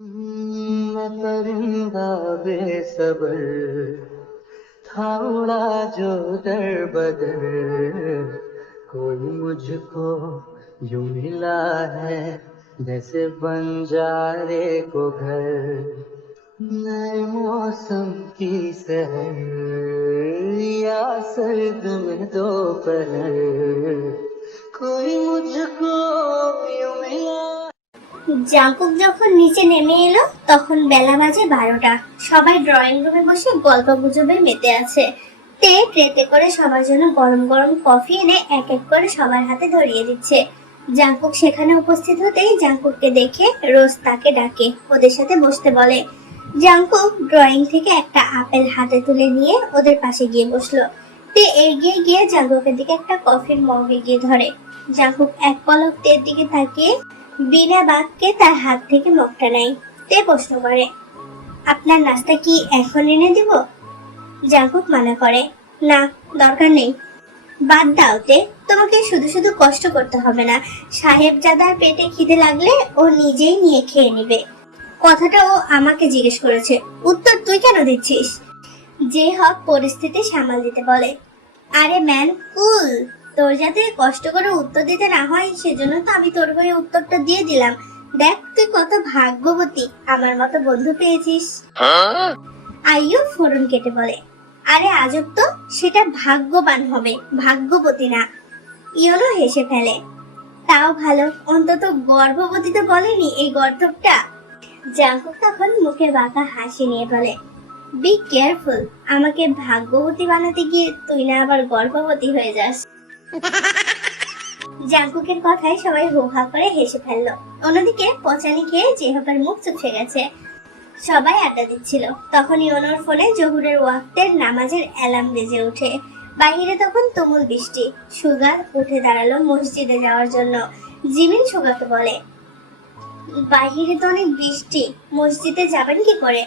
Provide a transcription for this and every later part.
मैं परिंदा बेसब्र था उड़ा जो दर बदर कोई मुझको यूं मिला है जैसे बंजारे को घर नए मौसम की सहर या सर्द में दोपहर कोई मुझको यूं मिला। জাঙ্কুক যখন নিচে নেমে এলো তখন বেলা বাজে 12টা। সবাই ড্রয়িং রুমে বসে গল্প গুজবে মেতে আছে। ট্রেতে করে সবার জন্য গরম গরম কফি এনে এক এক করে সবার হাতে ধরিয়ে দিচ্ছে। জাঙ্কুক সেখানে উপস্থিত হতেই জাঙ্কুককে দেখে রোজ তাকে ডাকে, ওদের সাথে বসতে বলে। জাঙ্কুক ড্রয়িং থেকে একটা আপেল হাতে তুলে নিয়ে ওদের পাশে গিয়ে বসলো। এগিয়ে গিয়ে জাঙ্কুকের দিকে একটা কফির মগ এগিয়ে ধরে। জাঙ্কুক এক পলক তের দিকে তাকিয়ে বিনা বাক্যে তার হাত থেকে মগটা নেয়। প্রশ্ন করে, আপনার নাস্তা কি এখন এনে দিব? জাঙ্কুক মানা করে, না দরকার নেই। বাদ দাও তোমাকে শুধু শুধু কষ্ট করতে হবে না। সাহেবজাদার পেটে খিদে লাগলে ও নিজেই নিয়ে খেয়ে নিবে। কথাটা ও আমাকে জিজ্ঞেস করেছে, উত্তর তুই কেন দিচ্ছিস? যে হক পরিস্থিতি সামাল দিতে বলে। আরে ম্যান কুল, তোর যাতে কষ্ট করে উত্তর দিতে না হয় সেজন্য তো আমি তোর হয়ে উত্তরটা দিয়ে দিলাম। দেখ তুই কত ভাগ্যবতী, আমার মতো বন্ধু পেয়েছিস। আইয়ু ফোরন কেটে বলে, আরে আজব তো, সেটা ভাগ্যবান হবে, ভাগ্যবতী না। ইয়োনো হেসে ফেলে, তাও ভালো, অন্তত গর্ভবতী তো বলেনি এই গর্ধবটা। জাঙ্কুক তখন মুখে বাঁকা হাসি নিয়ে বলে, বি কেয়ারফুল, আমাকে ভাগ্যবতী বানাতে গিয়ে তুই না আবার গর্ভবতী হয়ে যাস। জাঙ্কুকের কথায় সবাই হো হা করে হেসে ফেললো। অন্যদিকে পচানি খেয়ে জেহবের মুখ চুপসে গেছে। সবাই আড্ডা দিচ্ছিল। তখন ইয়োনোর ফোনে জোহরের ওয়াক্তের নামাজের অ্যালার্ম বেজে ওঠে। বাহিরে তখন তুমুল বৃষ্টি। সুগা উঠে দাঁড়ালো মসজিদে যাওয়ার জন্য। জিমিন সুগাকে বলে, বাহিরে তো অনেক বৃষ্টি, মসজিদে যাবেন কি করে?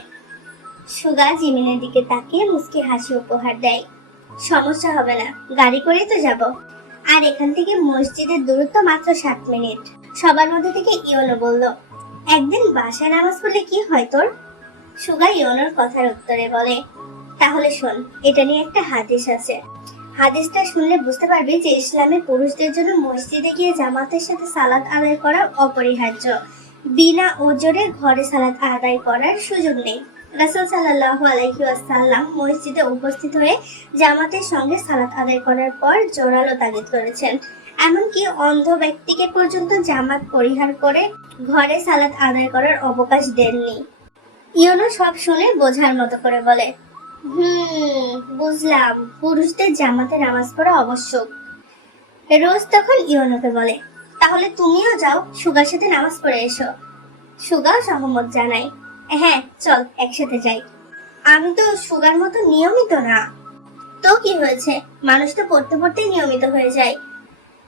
সুগা জিমিনের দিকে তাকিয়ে মুস্কি হাসি উপহার দেয়, সমস্যা হবে না, গাড়ি করেই তো যাব। আর এখান থেকে মসজিদের দূরত্ব মাত্র 7 মিনিট। সবার মধ্যে থেকে ইয়োনো বলল, একদিন বাসায় নামাজ পড়লে কি হয় তোর? সুগা ইয়োনোর কথার উত্তরে বলে, তাহলে শোন, এটা নিয়ে একটা হাদিস আছে। হাদিসটা শুনলে বুঝতে পারবি যে ইসলামে পুরুষদের জন্য মসজিদে গিয়ে জামাতের সাথে সালাত আদায় করা অপরিহার্য। বিনা ওজরে ঘরে সালাত আদায় করার সুযোগ নেই। রাসূল সাল্লাল্লাহু আলাইহি ওয়াসাল্লাম মসজিদে উপস্থিত হয়ে জামাতের সঙ্গে সালাত আদায় করার পর জোরালো তাগিদ করেছেন। এমনকি অন্ধ ব্যক্তিকে পর্যন্ত জামাত পরিহার করে ঘরে সালাত আদায় করার অবকাশ দেননি। ইয়োনো সব শুনে বোঝার মতো করে বলে, বুঝলাম, পুরুষদের জামাতে নামাজ পড়া আবশ্যক। রোজ তখন ইয়োনোকে বলে, তাহলে তুমিও যাও, সুগার সাথে নামাজ পড়ে এসো। সুগা সহমত জানায়, হ্যাঁ চল একসাথে যাই। আমি তো সুগার মতো নিয়মিত না। তো কি হয়েছে, মানুষ তো পড়তে পড়তেই নিয়মিত হয়ে যায়।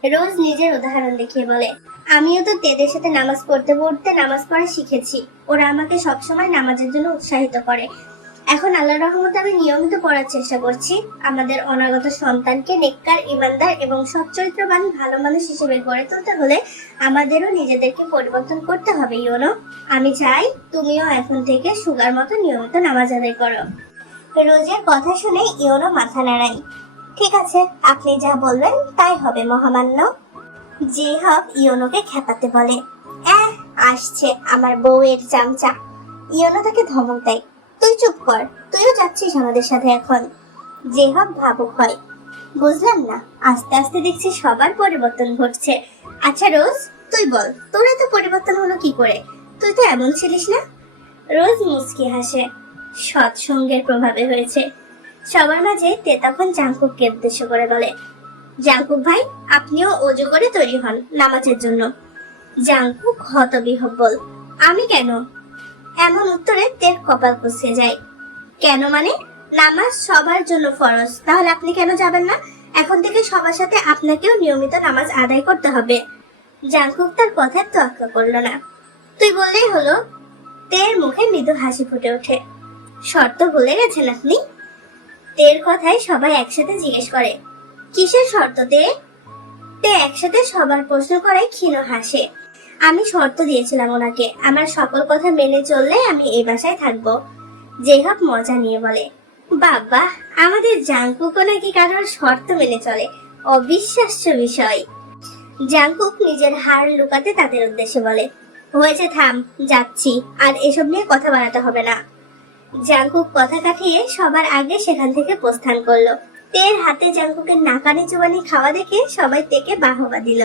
রোজ নিজের উদাহরণ দেখিয়ে বলে, আমিও তো তেদের সাথে নামাজ পড়তে পড়তে নামাজ পড়া শিখেছি। ওরা আমাকে সবসময় নামাজের জন্য উৎসাহিত করে। এখন আল্লাহর রহমতে আমি নিয়মিত পড়ার চেষ্টা করছি। আমাদের অনাগত সন্তানকে নেককার, ইমানদার এবং সচ্চরিত্রবান ভালো মানুষ হিসেবে গড়ে তুলতে হলে আমাদেরও নিজেদেরকে পরিবর্তন করতে হবে ইয়োনো। আমি চাই তুমিও এখন থেকে সুগার মতো নিয়মিত নামাজ আদায় করো। রোজের কথা শুনে ইয়োনো মাথা নাড়ায়, ঠিক আছে, আপনি যা বলবেন তাই হবে মহামান্য। জেহব ইয়োনোকে খেপাতে বলে, আসছে আমার বউয়ের চামচা। ইয়োনো তাকে ধমক দেয়, তুই চুপ কর, তুইও যাচ্ছিস আমাদের সাথে এখন। জেহব ভাবুক হয়, বুঝলাম না, আস্তে আস্তে দেখছি সবার পরিবর্তন ঘটছে। আচ্ছা রোজ, তুই বল, তোর এত পরিবর্তন হলো কি করে? তুই তো এমন ছিলিস না। রোজ মুস্কি হাসে, সৎসঙ্গের প্রভাবে হয়েছে। সবার মাঝে তে তখন জাঙ্কুককে উদ্দেশ্য করে বলে, জাঙ্কুক ভাই, আপনিও ওযু করে তৈরি হন নামাজের জন্য। জাঙ্কুক হতবিহ্বল, আমি কেন? এমন উত্তরে তের কপাল কুঁচকে যায়। কেন মানে? নামাজ সবার জন্য ফরজ, তাহলে আপনি কেন যাবেন না? এখন থেকে সবার সাথে আপনাকেও নিয়মিত নামাজ আদায় করতে হবে। জাঙ্কুক তার কথার তোয়াক্কা করলো না। তুই বললেই হলো। তের মুখে মৃদু হাসি ফুটে ওঠে। শর্ত ভুলে গেছেন আপনি? তের কথায় সবাই একসাথে জিজ্ঞেস করে, কিসের শর্ত তে? তে একসাথে সবার প্রশ্ন করে ক্ষীণ হাসে। আমি শর্ত দিয়েছিলাম ওনাকে, আমার সকল কথা মেনে চললে আমি এই বাসায় থাকবো। জেহাব মজা নিয়ে বলে, বাবা, আমাদের জাঙ্কুকও নাকি কারোর শর্ত মেনে চলে, অবিশ্বাস্য বিষয়। জাঙ্কুক নিজের হার লুকাতে তাদের উদ্দেশ্যে বলে, হয়েছে, থাম, যাচ্ছি, আর এসব নিয়ে কথা বাড়াতে হবে না। জাঙ্কুক কথা কাটিয়ে সবার আগে সেখান থেকে প্রস্থান করলো। তের হাতে জাঙ্কুকের নাকানি চুবানি খাওয়া দেখে সবাই তেকে বাহবা দিল।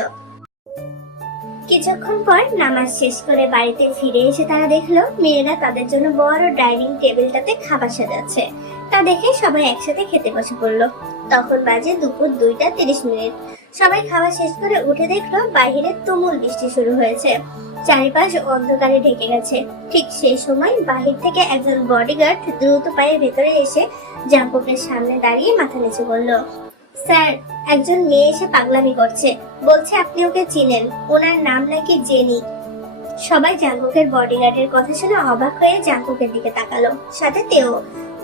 কিছুক্ষণ পর নামাজ শেষ করে বাড়িতে ফিরে এসে তারা দেখলো মেয়েরা তাদের জন্য বড় ডাইনিং টেবিলটাতে খাবার সাজাচ্ছে। তা দেখে সবাই একসাথে খেতে বসে পড়লো। তখন বাজে দুপুর 2:30। সবাই খাওয়া শেষ করে উঠে দেখলো বাইরে তুমুল বৃষ্টি শুরু হয়েছে, চারিপাশ অন্ধকারে ঢেকে গেছে। ঠিক সেই সময় বাহির থেকে একজন বডিগার্ড দ্রুত পায়ে ভেতরে এসে জাঙ্কুকের সামনে দাঁড়িয়ে মাথা নিচু করলো। স্যার, একজন মেয়ে এসে পাগলামি করছে, বলছে আপনি ওকে চিনেন, ওনার নাম নাকি জেনি। সবাই জাঙ্কুকের বডিগার্ডের কথা শুনে অবাক হয়ে জাঙ্কুকের দিকে তাকালো, সাথে তেও।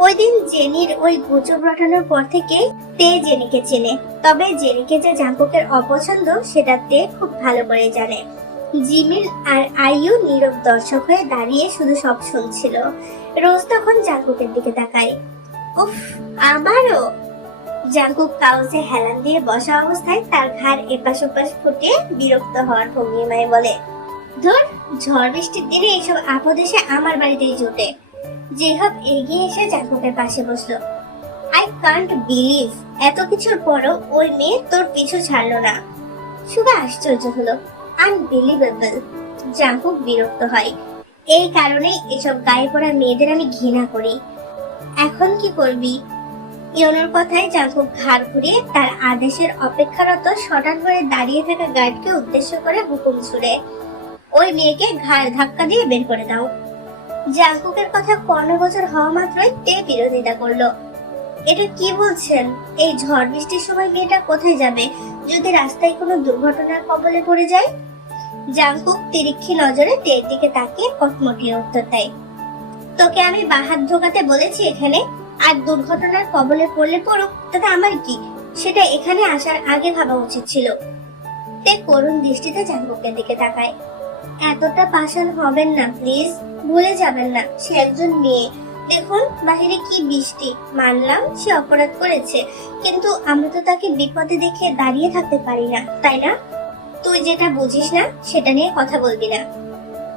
ওই দিন জেনির ওই গুজব রটানোর পর থেকে তে জেনিকে চেনে, তবে জেনিকে যে জাঙ্কুকের অপছন্দ সেটা তে খুব ভালো করে জানে। জিমিন আর আইয়ু নীরব দর্শক হয়ে দাঁড়িয়ে শুধু সব শুনছিল। রোজ তখন জাঙ্কুকের দিকে তাকায়। উফ, আবারও। জাঙ্কুক কাউসে হেলান দিয়ে বসা অবস্থায় তার ঘাড় এপাশ ওপাশ ফুটে বিরক্ত হওয়ার ভঙ্গিমায় বলে, ধর, ঝড় বৃষ্টির দিনে এইসব আপদ এসে আমার বাড়িতেই জুটে। জেহাব এগিয়ে এসে জাঙ্কুকের পাশে বসলো। আই কান্ট বিলিভ এত কিছুর পরও ওই মেয়ে তোর পিছু ছাড়লো না। শুভ আশ্চর্য হলো, আনবিলিভেবল। জাঙ্কুক বিরক্ত হয়, এই কারণেই এসব গায়ে পড়া মেয়েদের আমি ঘৃণা করি। এখন কি করবি? ইয়নোর কথায় জাঙ্কুক ঘাড় ঘুরিয়ে তার আদেশের অপেক্ষারত শটান হয়ে দাঁড়িয়ে থাকা গার্ডকে উদ্দেশ্য করে হুকুম ছুড়ে, ওই মেয়েকে ঘাড় ধাক্কা দিয়ে বের করে দাও। জাঙ্কুকের কথা 15 বছর হওয়া মাত্রই তে বিরোধিতা করলো। এটা কি বলছেন? এই ঝড় বৃষ্টির সময় মেয়েটা কোথায় যাবে যদি রাস্তায় কোনো দুর্ঘটনার কবলে পড়ে যায়? জাঙ্কুক তিরিক্ষি নজরে তের দিকে তাকিয়ে কটমটিয়ে উত্তর দেয়, তোকে আমি বাহাত ঢোকাতে বলেছি এখানে, আর দুর্ঘটনার কবলে পড়লে পড়ুক, তাতে আমার কি? সেটা এখানে আসার আগে ভাবা উচিত ছিল। তে করুণ দৃষ্টিতে জাঙ্কুকের দিকে তাকায়। এতটা পাষাণ হবেন না প্লিজ, ভুলে যাবেন না সে একজন মেয়ে। দেখুন বাহিরে কি বৃষ্টি, মানলাম সে অপরাধ করেছে, কিন্তু আমরা তো তাকে বিপদে দেখে দাঁড়িয়ে থাকতে পারি না, তাই না? তুই যেটা বুঝিস না সেটা নিয়ে কথা বলবি না।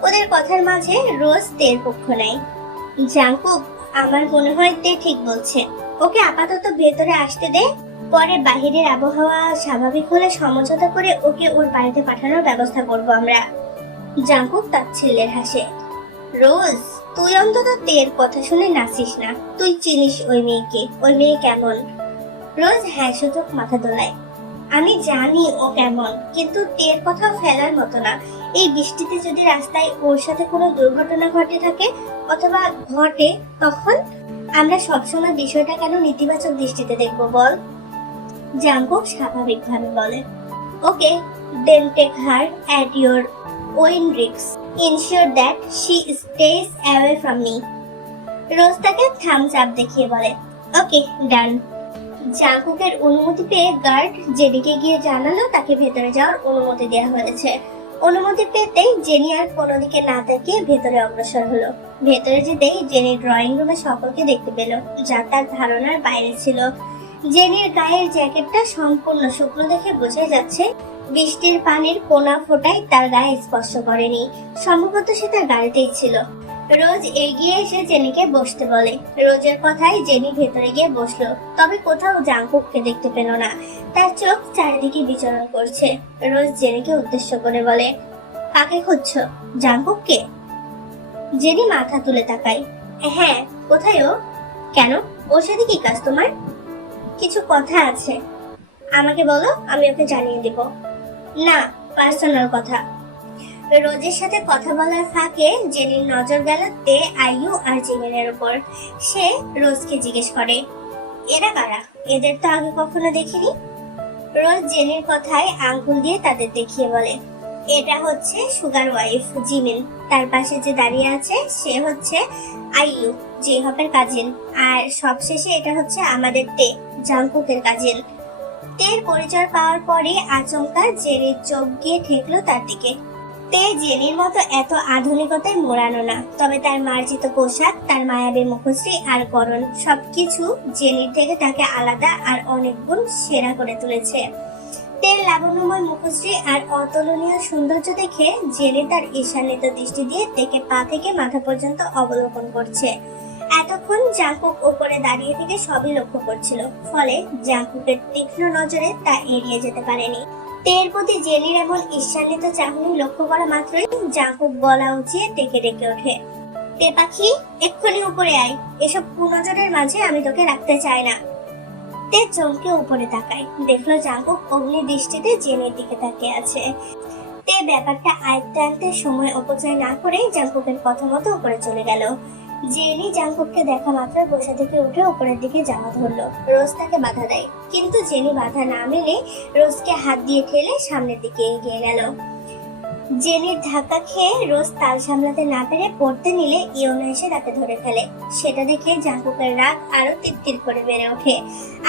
ওদের কথার মাঝে রোজ তের পক্ষ নেয়। জাঙ্কুক, আমার মনে হয় তে ঠিক বলছে, ওকে আপাতত ভেতরে আসতে দে, পরে বাহিরের আবহাওয়া স্বাভাবিক হলে সমঝোতা করে ওকে ওর বাড়িতে পাঠানোর ব্যবস্থা করব আমরা। জাঙ্কুক তাচ্ছিল্যের হাসে। রোজ, তুই অন্তত তের কথা শুনে নাচিস না, তুই চিনিস ওই মেয়েকে, ওই মেয়ে কেমন। রোজ হ্যাঁ সূচক মাথা দোলায়। আমি জানি ও কেমন, কিন্তু তের কথাও ফেলার মতো না। এই বৃষ্টিতে যদি রাস্তায় ওর সাথে কোনো দুর্ঘটনা ঘটে থাকে অথবা ঘটে, তখন আমরা সবসময় বিষয়টা কেন নেতিবাচক দৃষ্টিতে দেখবো বল? জাঙ্কুক স্বাভাবিকভাবে বলে, okay, then take her at your own risk, ensure that she stays away from me. রোজ তাকে থামস আপ দেখিয়ে বলে, ওকে, ডান। জাঙ্কুকের অনুমতি পেয়ে গার্ড জেনিকে গিয়ে জানালো তাকে ভেতরে যাওয়ার অনুমতি দেওয়া হয়েছে। অনুমতি পেতেই জেনি আর কোনো দিকে না তাকিয়ে ভেতরে অগ্রসর হলো। ভেতরে যেতেই জেনি ড্রয়িং রুমে সকলকে দেখতে পেল, যা তার ধারণার বাইরে ছিল। জেনির গায়ের জ্যাকেটটা সম্পূর্ণ শুকনো দেখে বোঝা যাচ্ছে বৃষ্টির পানির কোনা ফোঁটায় তার গায়ে স্পর্শ করেনি, সম্ভবত সে তার গাড়িতেই ছিল। রোজ এগিয়ে এসে জেনিকে বসতে বলে। রোজের কথায় জেনি ভেতরে গিয়ে বসলো, তবে কোথাও জাঙ্কুককে দেখতে পেল না। তার চোখ চারিদিকে বিচরণ করছে। রোজ জেনিকে উদ্দেশ্য করে বলে, কাকে খুঁজছো? জাঙ্কুককে? জেনি মাথা তুলে তাকায়। হ্যাঁ, কোথায় ও? কেন, ওর সাথে কি কাজ তোমার? কিছু কথা আছে, আমাকে বলো, আমি ওকে জানিয়ে দিব। না, পার্সোনাল কথা। রোজের সাথে কথা বলার ফাঁকে জেনির নজর গেল তে, আইয়ু আর জিমিনের উপর। সে রোজকে জিজ্ঞেস করে, এরা কারা? এদের তো আগে কখনো দেখিনি। রোজ জেনির কথায় আঙ্গুল দিয়ে তাদের দেখিয়ে বলে, এটা হচ্ছে সুগার ওয়াইফ জিমিন, তার পাশে যে দাঁড়িয়ে আছে সে হচ্ছে আইয়ু, জেহপের কাজিন, আর সবশেষে এটা হচ্ছে আমাদের তে, জাঙ্কুকের কাজিন। তের পরিচয় পাওয়ার পরে আচমকা জেনির চোখ গিয়ে ঠেকলো তার দিকে। তে জেনির মতো এত আধুনিকতায় মোড়ানো না, তবে তার মার্জিত পোশাক, তার মায়াবী মুখশ্রী আর গড়ন সবকিছু জেনির থেকে তাকে আলাদা আর অনেক গুণ সেরা করে তুলেছে। তের লাবণ্যময় মুখশ্রী আর অতুলনীয় সৌন্দর্য দেখে জেনি তার ঈর্ষান্বিত দৃষ্টি দিয়ে তেকে পা থেকে মাথা পর্যন্ত অবলোকন করছে। এতক্ষণ জাংকুক উপরে দাঁড়িয়ে থেকে সবই লক্ষ্য করছিল, ফলে জাংকুকের তীক্ষ্ণ নজরে তা এড়িয়ে যেতে পারেনি। তের প্রতি জেনির এমন ঈর্ষান্বিত চাহনি লক্ষ্য করা মাত্রই জাংকুক গলা উঁচিয়ে তেকে ডেকে ওঠে, তে পাখি, এক্ষুনি উপরে আয়, এসব কুনজরের মাঝে আমি তোকে রাখতে চাই না। তে চমকে উপরে তাকায়, দেখলো জাংকুক অগ্নি দৃষ্টিতে জেনির দিকে তাকিয়ে আছে। তে ব্যাপারটা আয়ত্তে আনতে সময় অপচয় না করে জাংকুকের কথা মতো উপরে চলে গেল। জেনি জাংকুককে দেখা মাত্র বসা থেকে উঠে উপরের দিকে যাওয়া ধরলো। রোজ তাকে বাধা দেয়, কিন্তু জেনি বাধা না মেনে রোজকে হাত দিয়ে ঠেলে সামনের দিকে এগিয়ে গেল। জেনির ধাক্কা খেয়ে রোজ তাল সামলাতে না পেরে পড়তে নিলে ইয়োনো এসে তাকে ধরে ফেলে। সেটা দেখে জাংকুকের রাগ আরো তিরতির করে বেড়ে ওঠে,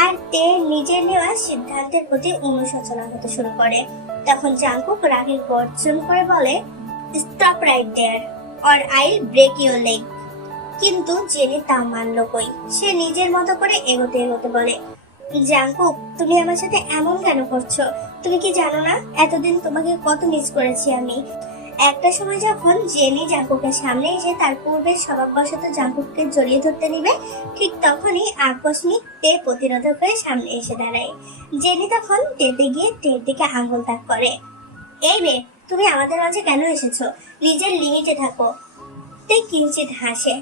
আর তে নিজের নেওয়া সিদ্ধান্তের প্রতি অনুশোচনা হতে শুরু করে। তখন জাংকুক রাগে গর্জন করে বলে, স্টপ রাইট দেয়ার অর আইল ব্রেক ইউর লেগ। কিন্তু জেনি তা মানলো কই, সে নিজের মতো করে এগোতে এগোতে বলে, জাংকুক, তুমি আমার সাথে এমন কেন করছো? তুমি কি জানো না এতদিন তোমাকে কত মিস করেছি আমি? একটা সময় যখন জেনি জাংকুকের সামনে এসে তার পূর্বের স্বভাববশত জাংকুককে জড়িয়ে ধরতে নিবে, ঠিক তখনই আকস্মিক তে প্রতিরোধক হয়ে সামনে এসে দাঁড়ায়। জেনি তখন তেতে গিয়ে তের দিকে আঙুল তাক করে, এই মেয়ে, তুমি আমাদের মাঝে কেন এসেছো? নিজের লিমিটে থাকো। তে কিঞ্চিত হাসে,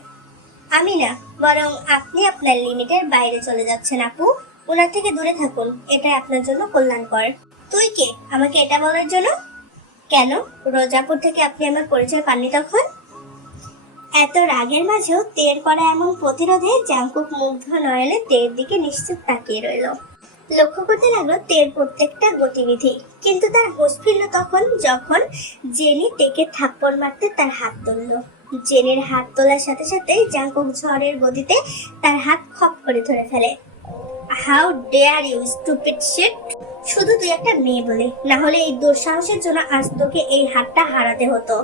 আমি না, বরং আপনি আপনার লিমিটের বাইরে চলে যাচ্ছেন আপু। ওনার থেকে দূরে থাকুন, এটা আপনার জন্য কল্যাণকর। তুই কে আমাকে এটা বলার জন্য? কেন, রোজাপুর থেকে আপনি আমার পরিচয় পাননি তখন? এত রাগের মাঝেও তের করা এমন প্রতিরোধে জাংকুক মুগ্ধ নয়নে তের দিকে নিশ্চুপ তাকিয়ে রইল। লক্ষ্য করতে লাগলো তের প্রত্যেকটা গতিবিধি, কিন্তু তার হুঁশ ফিরল তখন যখন জেনি তেকে থাপ্পড় মারতে তার হাত তুলল। জেনির হাত তোলার সাথে সাথে জাংকুক ঝড়ের গতিতে তার হাত খপ করে ধরে ফেলে। How dare you stupid shit! শুধু তুই একটা মেয়ে বলে, না হলে এই দুঃসাহসের জন্য আজ তোকে এই হাতটা হারাতে হতো।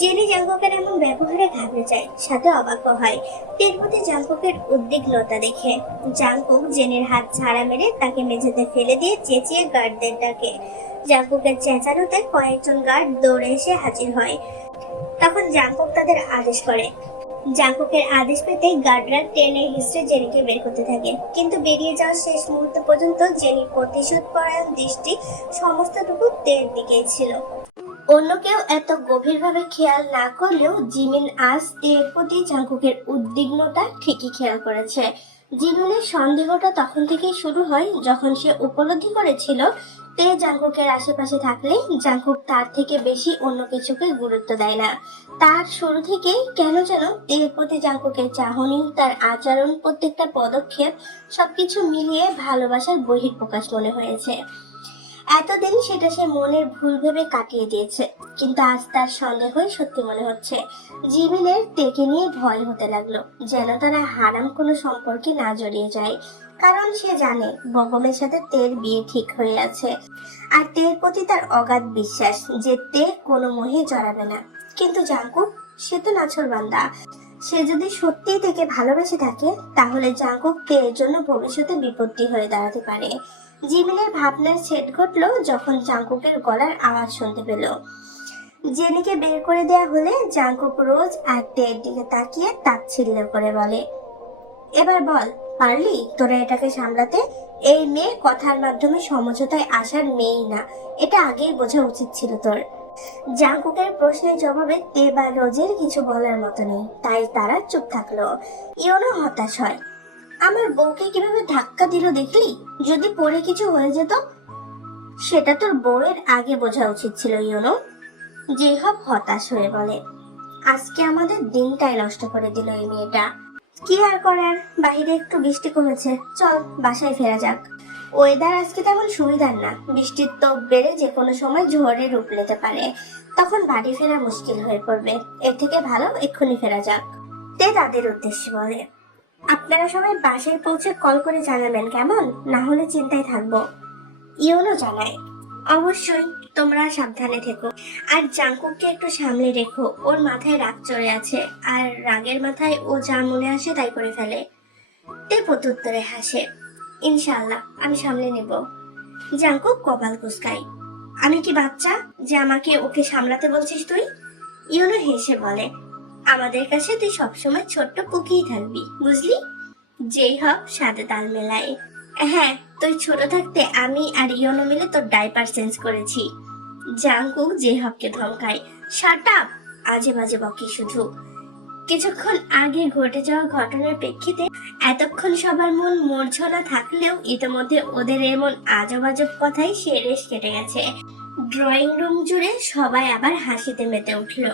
জেনি জাংকুকের এমন ব্যবহারে ঘাবড়ে যায়, সাথে অবাক হয় তের প্রতি জাংকুকের উদ্বিগ্নতা দেখে। জাংকুক জেনির হাত ছাড়া মেরে তাকে মেঝেতে ফেলে দিয়ে চেঁচিয়ে গার্ডদের ডাকে। জাংকুকের চেঁচানোতে কয়েকজন গার্ড দৌড়ে এসে হাজির হয়। তখন জাংকুক তাদের আদেশ করে। জাংকুকের আদেশ পেতে গার্ডরা টেনে হিস্ট্রে জেনিকে বের করতে থাকে, কিন্তু বেরিয়ে যাওয়ার শেষ মুহূর্ত পর্যন্ত জেনির প্রতিশোধ পরায়ণ দৃষ্টি সমস্তটুকু তের দিকেই ছিল। অন্য কেউ এত গভীরভাবে খেয়াল না করলেও জিমিন আজ তের প্রতি জাংকুকের উদ্বিগ্নতা ঠিকই খেয়াল করেছে। জিমিনের সন্দেহটা তখন থেকেই শুরু হয় যখন সে উপলব্ধি করেছিল তে জাংকুকের আশেপাশে থাকলে জাংকুক তার থেকে বেশি অন্য কিছুকে গুরুত্ব দেয় না। তার শুরু থেকেই কেন যেন তের প্রতি জাংকুকের চাহনি, তার আচরণ, প্রত্যেকটা পদক্ষেপ সবকিছু মিলিয়ে ভালোবাসার বহিঃপ্রকাশ মনে হয়েছে। এতদিন সেটা সে মনের ভুল ভেবে কাটিয়ে দিয়েছে, কিন্তু আজ তার সন্দেহই সত্যি মনে হচ্ছে। জিমিনের তেকে নিয়ে ভয় হতে লাগলো, যেন তারা হারাম কোনো সম্পর্কে না জড়িয়ে যায়। কারণ সে জানে বগমের সাথে তের বিয়ে ঠিক হয়ে আছে, আর তের প্রতি তার অগাধ বিশ্বাস যে তে কোনো মোহে জড়াবে না। কিন্তু জাংকুক, সে তো নাছোড়বান্দা। সে যদি সত্যিই তেকে ভালোবেসে থাকে, তাহলে জাংকুক তের জন্য ভবিষ্যতে বিপত্তি হয়ে দাঁড়াতে পারে। জিমিনের ভাবনার সেট ঘটলো যখন জাংকুকের গলার আওয়াজ শুনতে পেল। জেনিকে বের করে দেয়া হলে জাংকুক রোজ আর তের দিকে তাকিয়ে তাচ্ছিল্য করে বলে, এবার বল, পারলি তোরা এটাকে সামলাতে? এই মেয়ে কথার মাধ্যমে সমঝোতায় আসার মেয়েই না, এটা আগেই বোঝা উচিত ছিল তোর। জাংকুকের প্রশ্নের জবাবে তে বা রোজের কিছু বলার মতো নেই, তাই তারা চুপ থাকলো। ইয়োনো হতাশ হয়, আমার বউকে কিভাবে ধাক্কা দিল দেখলি? যদি পরে কিছু হয়ে যেত? সেটা তোর বউয়ের আগে বোঝা উচিত ছিল ইয়োনো। জেহব হতাশ হয়ে বলে, আজকে আমাদের দিনটাই নষ্ট করে দিল এই মেয়েটা। কি আর করার, বাইরে একটু বৃষ্টি কমেছে, চল বাসায় ফেরা যাক। ওয়েদার আজকে তেমন সুবিধার না, বৃষ্টির তোপ বেড়ে যে কোনো সময় ঝড়ে রূপ নিতে পারে, তখন বাড়ি ফেরা মুশকিল হয়ে পড়বে। এর থেকে ভালো এক্ষুনি ফেরা যাক। তে তাদের উদ্দেশ্যে বলে, আপনারা সবাই বাসায় পৌঁছে কল করে জানাবেন কেমন, না হলে চিন্তায় থাকবো। ইয়োনো জানায়, অবশ্যই, তোমরা সাবধানে থেকো। আর জাঙ্কুককে একটু সামলে রেখো, ওর মাথায় রাগ চড়ে আছে, আর রাগের মাথায় ও যা মনে আসে তাই করে ফেলে। তে প্রত্যুত্তরে হাসে, ইনশাআল্লাহ আমি সামলে নেব। জাঙ্কুক কপাল কুঁচকায়, আমি কি বাচ্চা যে আমাকে ওকে সামলাতে বলছিস তুই? ইউনো হেসে বলে, আমাদের কাছে তুই সবসময় ছোট্ট পুকিই থাকবি, বুঝলি? যেই হক সাথে তাল মেলায়। হ্যাঁ, তুই ছোট থাকতে আমি আর ইয়োনো মিলে তোর ডাইপার চেঞ্জ করেছি। জাঙ্কুক যে হককে ধমকায়, শাট আপ, আজে বাজে বকি শুধু। কিছুক্ষণ আগে ঘটে যাওয়া ঘটনার প্রেক্ষিতে এতক্ষণ সবার মন মূর্ছনা থাকলেও ইতিমধ্যে ওদের এমন আজব আজব কথাই সে রেশ কেটে গেছে। ড্রয়িং রুম জুড়ে সবাই আবার হাসিতে মেতে উঠলো।